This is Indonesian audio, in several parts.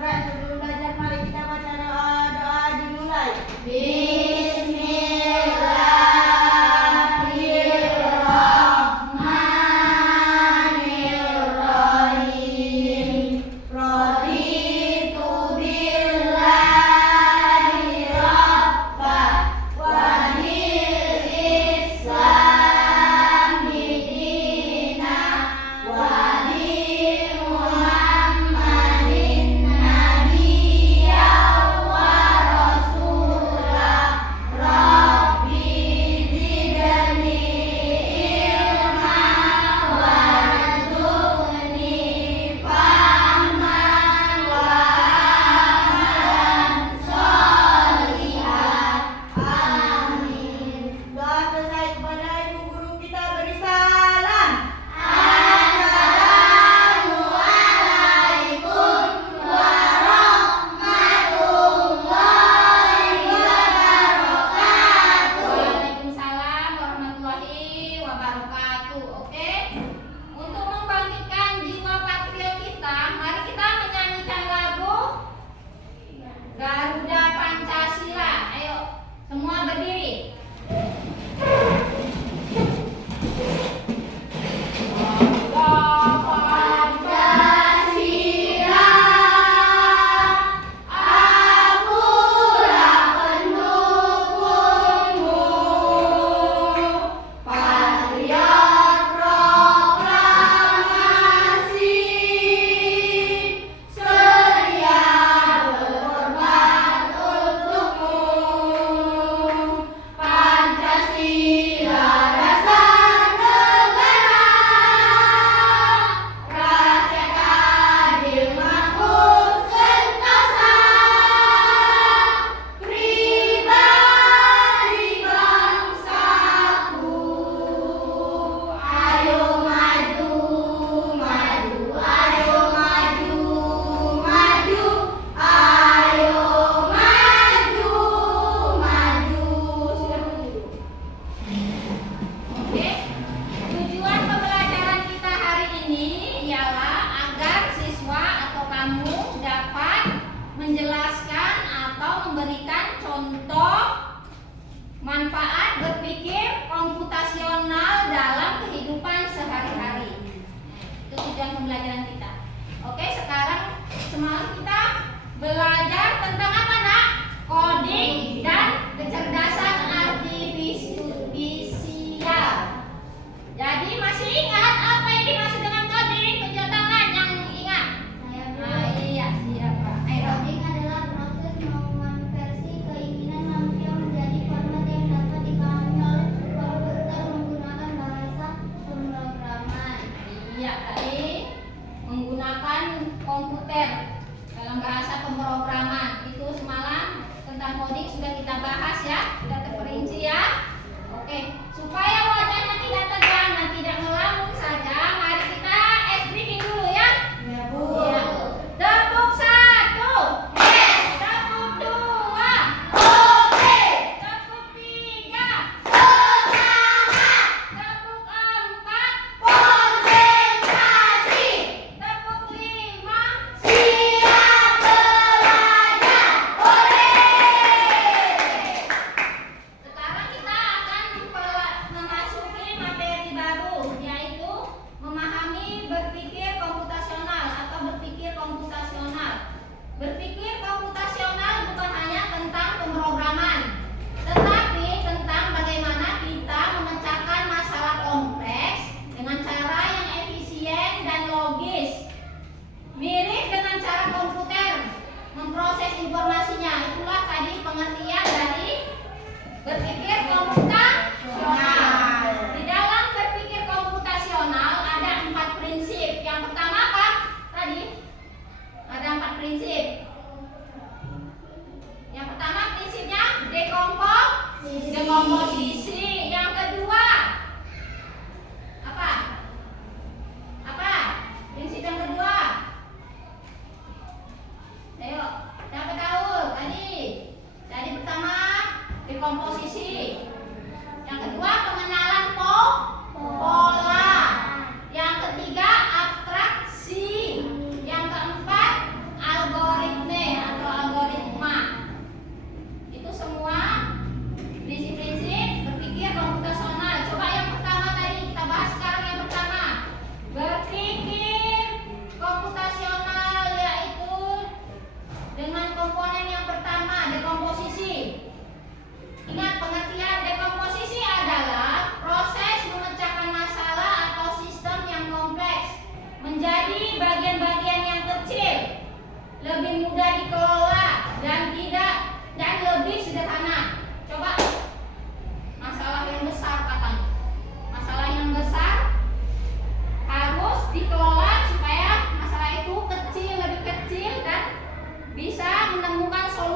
berat. Sebelum belajar, mari kita baca doa dimulai. Bismillahirrahmanirrahim. Raditu billahi rabba wa bil islami dina wa bi Muhammadin nabiyya wa rasulah. Rabbi zidni ilma warzuqni fahman wa amalan sholihan. Amin. Doa selesai, kepada ibu guru kita beri salam. Assalamualaikum warahmatullahi wabarakatuh. Waalaikumsalam warahmatullahi wabarakatuh. Oke. Untuk membangkitkan jiwa patriot kita, mari kita menyanyikan lagu Garuda Pancasila. Ayo, semua berdiri. Pancasila, akulah pendukungmu. Patriot proklamasi, sedia berkorban untukmu. Pancasila dasar negara, rakyat adil makmur sentosa, pribadi bangsaku. Ayo maju, maju, ayo maju, maju, ayo maju, maju. Oke. Tujuan pembelajaran kita hari ini ialah agar siswa atau kamu dapat menjelaskan atau memberikan contoh manfaat berpikir komputasional dalam kehidupan sehari-hari. Itu tujuan pembelajaran kita. Oke, sekarang semalam kita belajar tentang apa, Nak? Coding dan kecerdasan artifisial. Jadi masih ingat apa yang dimaksud dengan coding? Tunjuk tangan yang ingat. Iya, siapa? Ayo. Coding adalah proses mengonversi keinginan manusia menjadi format yang dapat dipahami oleh komputer menggunakan bahasa pemrograman. Iya, tadi menggunakan komputer dalam bahasa pemrograman.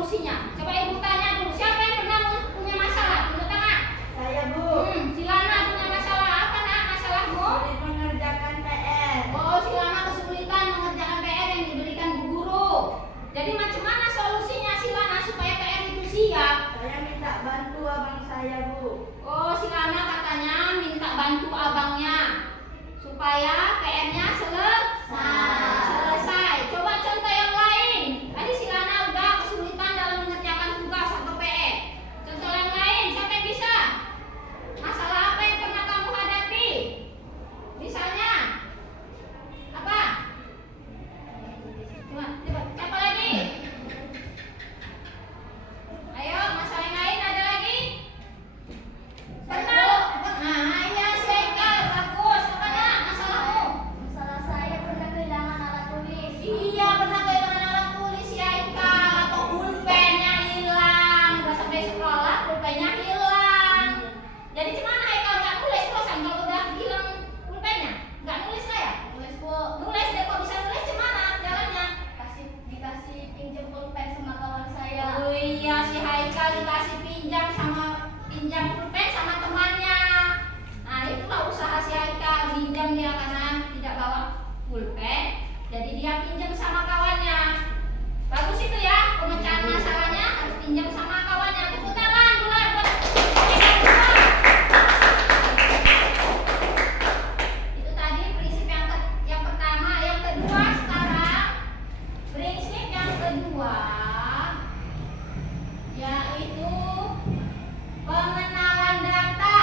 solusinya. Coba ibu tanya dulu, siapa yang pernah punya masalah? Tunjuk tangan. Saya, Bu. Silana punya masalah apa nak? Masalahmu? Sulit mengerjakan PR. Oh, Silana kesulitan mengerjakan PR yang diberikan bu guru. Jadi macam mana solusinya Silana supaya PR itu siap? Saya minta bantu abang saya, Bu. Oh, Silana katanya minta bantu abangnya supaya PR-nya selesai. Coba contoh yang lain. Tadi Silana udah kesulitan dalam mengerjakan tugas atau PR. Contoh yang lain, siapa yang bisa? Masalah apa yang pernah kamu hadapi? Misalnya apa? Coba, siapa lagi? Ayo, masalah yang lain ada lagi? Pernah? Nah, iya si Haikal, bagus. Apa nak masalahmu? Masalah saya pernah kehilangan alat tulis. Iya, pernah kehilangan alat tulis si Haikal atau pulpennya hilang. Udah sampai sekolah, pulpennya hilang. Jadi gimana Haikal nggak nulis terusan kalau udah hilang pulpennya? Nggak nulis lah ya? Tulis Bu, Nulis deh, kok bisa nulis gimana jalannya? dikasih pinjam pulpen sama kawan saya. Oh iya, si Haikal dikasih pinjam pulpen sama temannya. Nah, itulah usaha si Haikal, pinjam dia karena tidak bawa pulpen. Jadi dia pinjam sama kawannya. Bagus itu ya, pemecahan masalahnya harus pinjam sama kawannya. Tepuk tangan bulan buat Haikal semua. Itu tadi prinsip yang pertama. Yang kedua sekarang, prinsip yang kedua yaitu pengenalan data.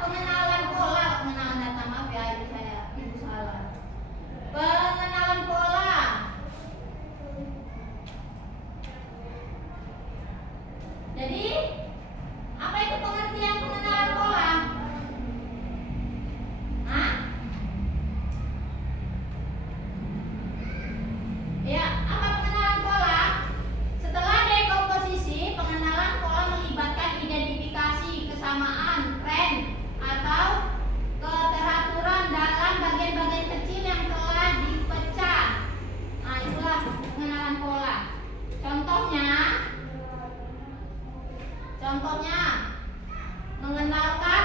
Pengenalan pola, pengenalan data, maaf ya ibu salah. Pengenalan pola. Jadi apa itu pengertian pengenalan pola? Hah? Ya, apa pengenalan pola? Setelah dekomposisi, pengenalan pola melibatkan identifikasi kesamaan, tren, atau keteraturan dalam bagian-bagian kecil yang telah dipecah. Nah, itulah pengenalan pola. Contohnya mengenalkan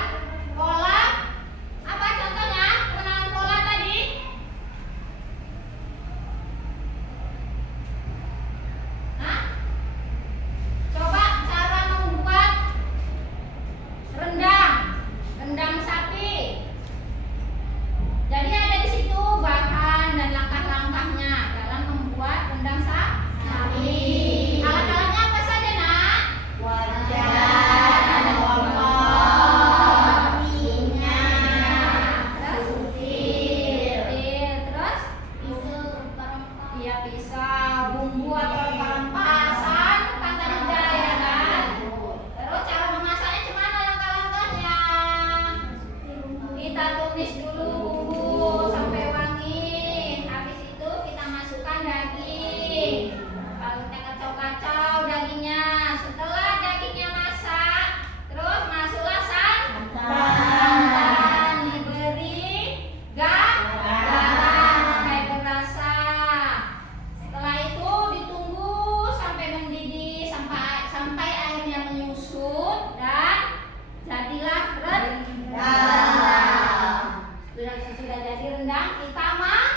pola. Apa contohnya pengenalan pola tadi? Hah? Coba cara membuat rendang sapi. Jadi ada di situ bahan dan langkah-langkahnya dalam membuat rendang sapi. Alat-alatnya apa saja nak? Wajan, kompor, minyak, Terus? sutir, Terus? Pisau, rempah-rempah. Iya, pisau, bumbu atau rempah-rempahan kata lidah ya kan. Terus cara memasaknya gimana langkah-langkahnya? Kita tumis dulu bumbu sampai wangi. Habis itu kita masukkan daging. Kalau kita kacau-kacau dagingnya. Setelah dagingnya masak, terus masuklah santan. Diberi garam sampai berasa. Setelah itu ditunggu sampai mendidih, sampai airnya menyusut dan jadilah rendang. Sudah jadi rendang, kita makan.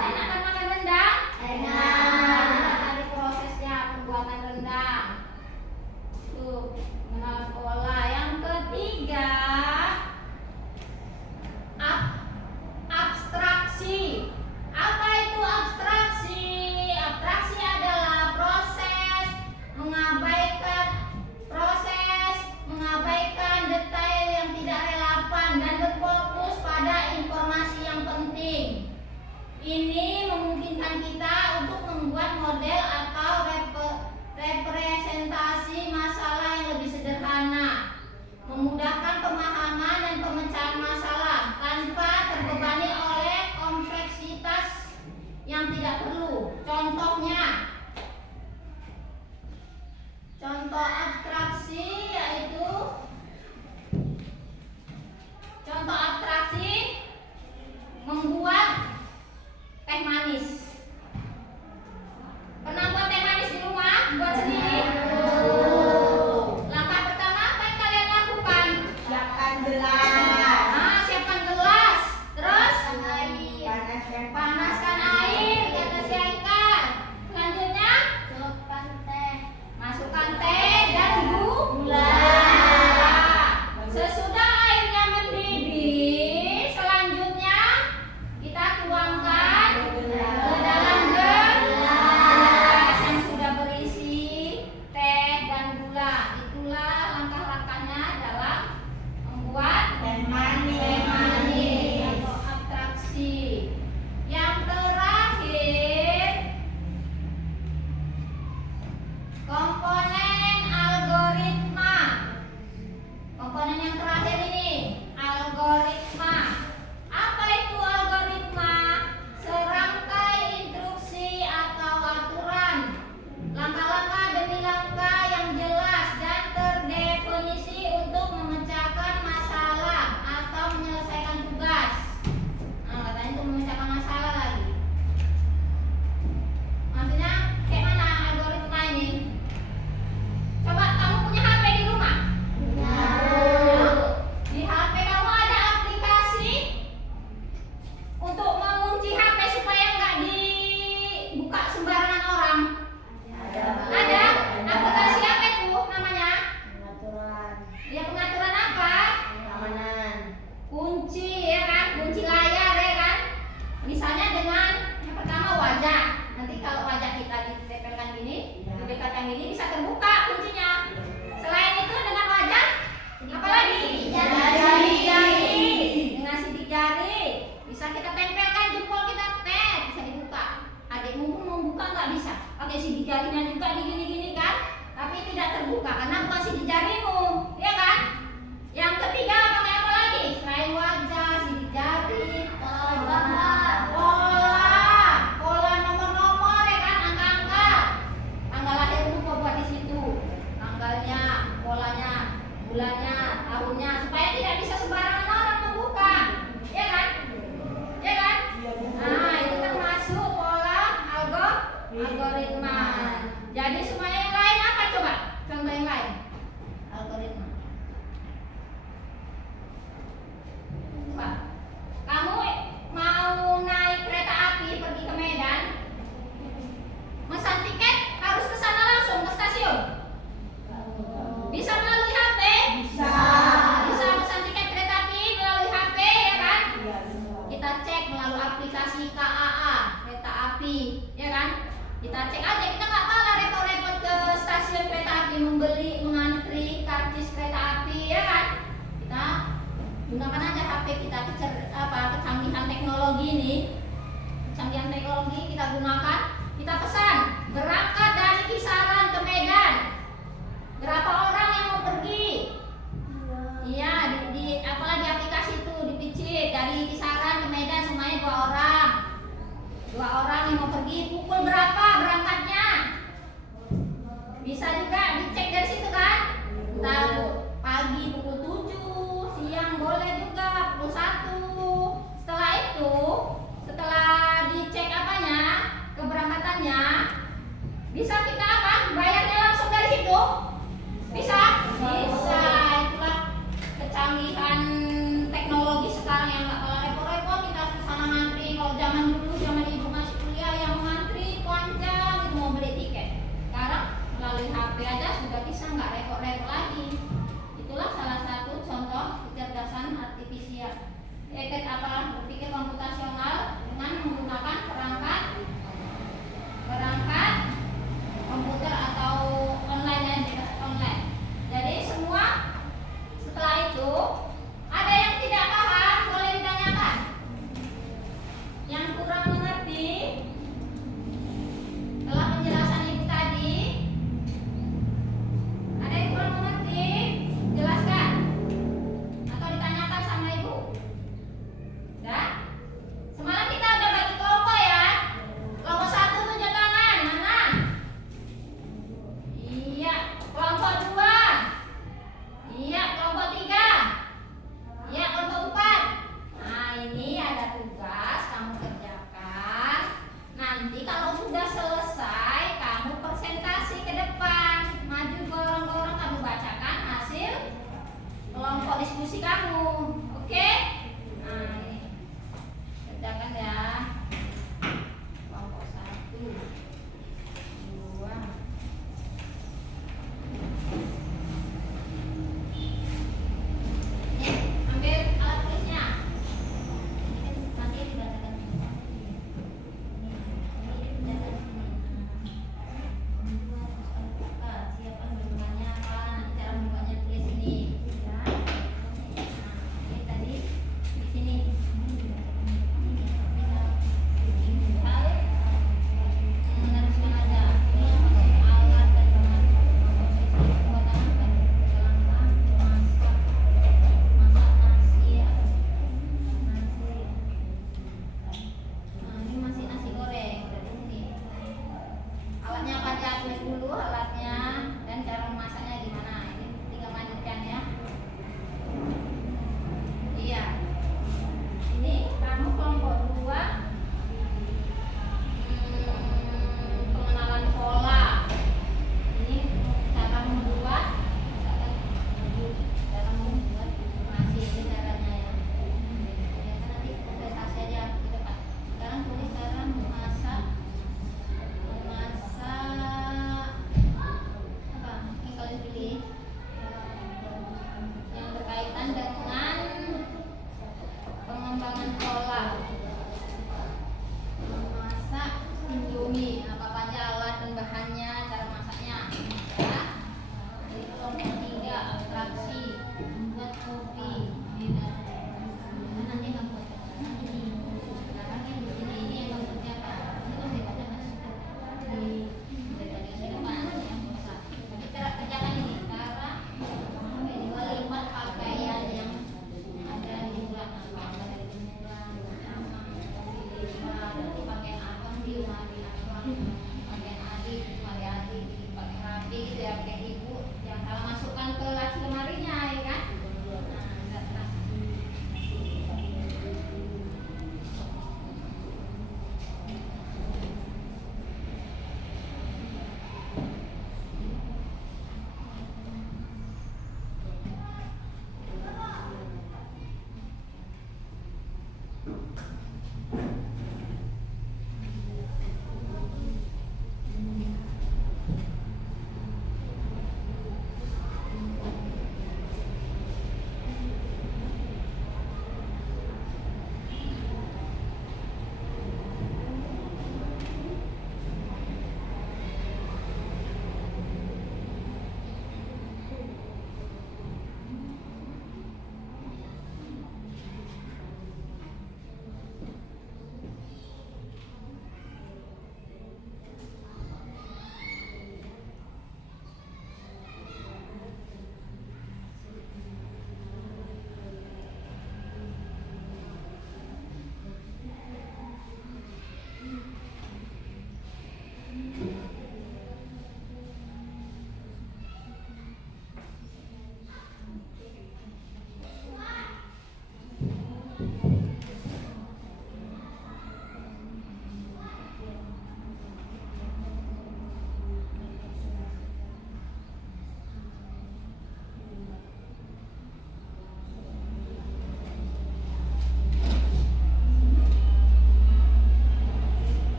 Enak kan makan rendang? Enak. Nah, tadi prosesnya pembuatan rendang. Tuh, mengenal pola. Yang ketiga, abstraksi. Apa itu abstraksi? Abstraksi adalah mengabaikan detail yang tidak relevan dan berfokus pada informasi yang penting. Ini memungkinkan kita untuk membuat model atau representasi masalah yang lebih sederhana, memudahkan pemahaman dan pemecahan masalah tanpa terbebani oleh kompleksitas yang tidak perlu. Contoh abstraksi yaitu membuat teh manis. nggak bisa. Pakai sidik jarinya juga digini-gini kan, tapi tidak terbuka karena bukan sidik jarimu, ya kan? Yang ketiga pakai apa lagi? Selain wajah, sidik jari, pola nomor-nomor ya kan, angka-angka. Tanggal lahirmu kau buat di situ, tanggalnya, polanya, bulannya, tahunnya, supaya tidak bisa sembarangan orang membuka, ya kan? Ya kan? Nah, itu termasuk pola algoritma. Jadi semuanya yang lain apa coba? Contoh yang lain. Algoritma. Coba. Kamu mau naik kereta api pergi ke Medan? Mesan tiket harus ke sana langsung ke stasiun. Bisa melalui HP? Bisa. Bisa mesan tiket kereta api melalui HP ya kan? Kita cek melalui aplikasi KAA kereta api, ya kan? Kita cek aja, kita nggak malah repot-repot ke stasiun kereta api membeli, mengantri karcis kereta api, ya kan? Kita gunakan aja HP kita, kecanggihan teknologi ini, kecanggihan teknologi kita gunakan, kita pesan berangkat dari Kisaran ke Medan. Berapa orang yang mau pergi? Iya, apalagi aplikasi itu dipicit dari Kisaran ke Medan semuanya 2 orang. 2 orang yang mau pergi, pukul berapa berangkatnya? Bisa juga dicek dari situ kan? Tahu pagi pukul 7, siang boleh juga pukul 1. Setelah itu, setelah dicek apanya, keberangkatannya, bisa kita apa? Bayarnya langsung dari situ? Bisa? Bisa. Itulah kecanggihan teknologi sekarang yang nggak kalah repot-repot. Kita kesana ngantri. Kalau zaman dulu, zaman ibu masih kuliah yang ngantri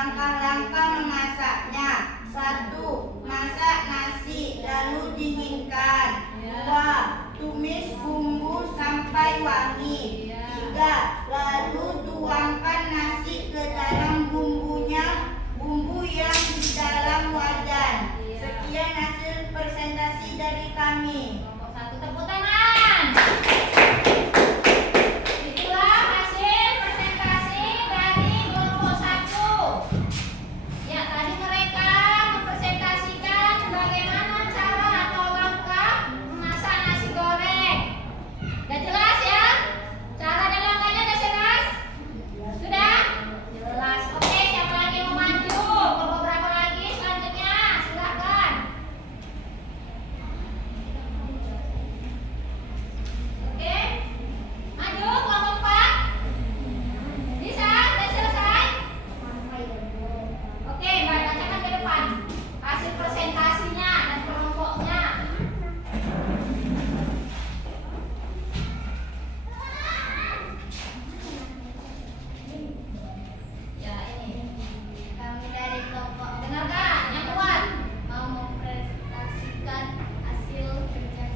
Langkah-langkah memasaknya. 1. Masak nasi lalu dinginkan. 2. Tumis bumbu sampai wangi. 3. Lalu tuangkan nasi ke dalam bumbunya, bumbu yang di dalam wajan. Sekian hasil presentasi dari kami. Kelompok 1 tepuk tangan. Itulah hasil presentasi dari kelompok 1. Ya, tadi mereka mempresentasikan bagaimana cara atau langkah memasak nasi goreng. Udah jelas ya? Cara dan langkahnya udah jelas? Sudah? Jelas. Oke, siapa lagi yang mau maju? Kelompok berapa lagi selanjutnya? Silakan. Oke. Maju kelompok 4. Bisa? Sudah selesai? Oke, baik, bacakan ke depan hasil presentasinya dan kelompoknya. Ya, ini. Kami dari kelompok Dengarkan, yang kuat. mau mempresentasikan hasil kerja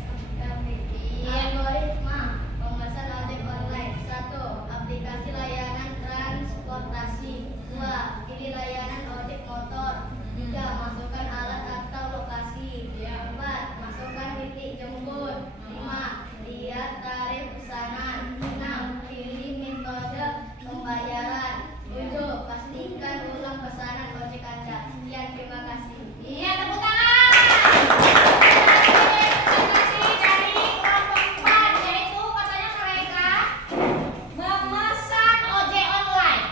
kami. Iya. Algoritma pemesan ojek online. 1. Aplikasi layanan transportasi. 2. Pilih layanan ojek motor. 3. Masukkan alat atau lokasi. 4. Masukkan titik jemput. 5. Lihat tarif pesanan. 6. Pilih metode pembayaran. 7. Pastikan ulang pesanan ojek Anda. Sekian, terima kasih. Iya, tepuk tangan. Presentasi dari kelompok 4, yaitu katanya mereka memesan ojek online.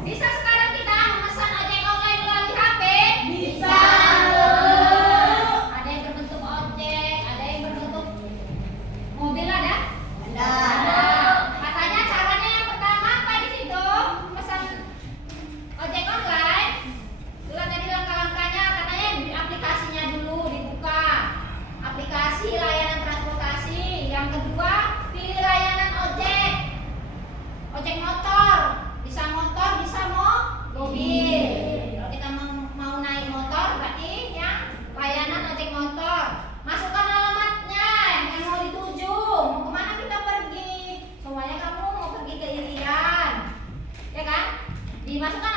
Bisa sekarang kita memesan ojek online melalui HP? Bisa. Ada yang berbentuk ojek, ada yang berbentuk mobil, ada? Ada. Katanya caranya yang pertama apa di situ? Pesan ojek online. Itulah tadi langkah-langkahnya, katanya di aplikasinya dulu dibuka. Aplikasi layanan transportasi. Yang kedua, pilih layanan ojek. Ojek motor. Bisa motor, bisa mobil. Kalau kita mau naik motor berarti ya layanan ojek motor. Masukkan alamatnya yang mau dituju. Mau kemana kita pergi? Semuanya kamu mau pergi ke Irian, ya kan? Dimasukkan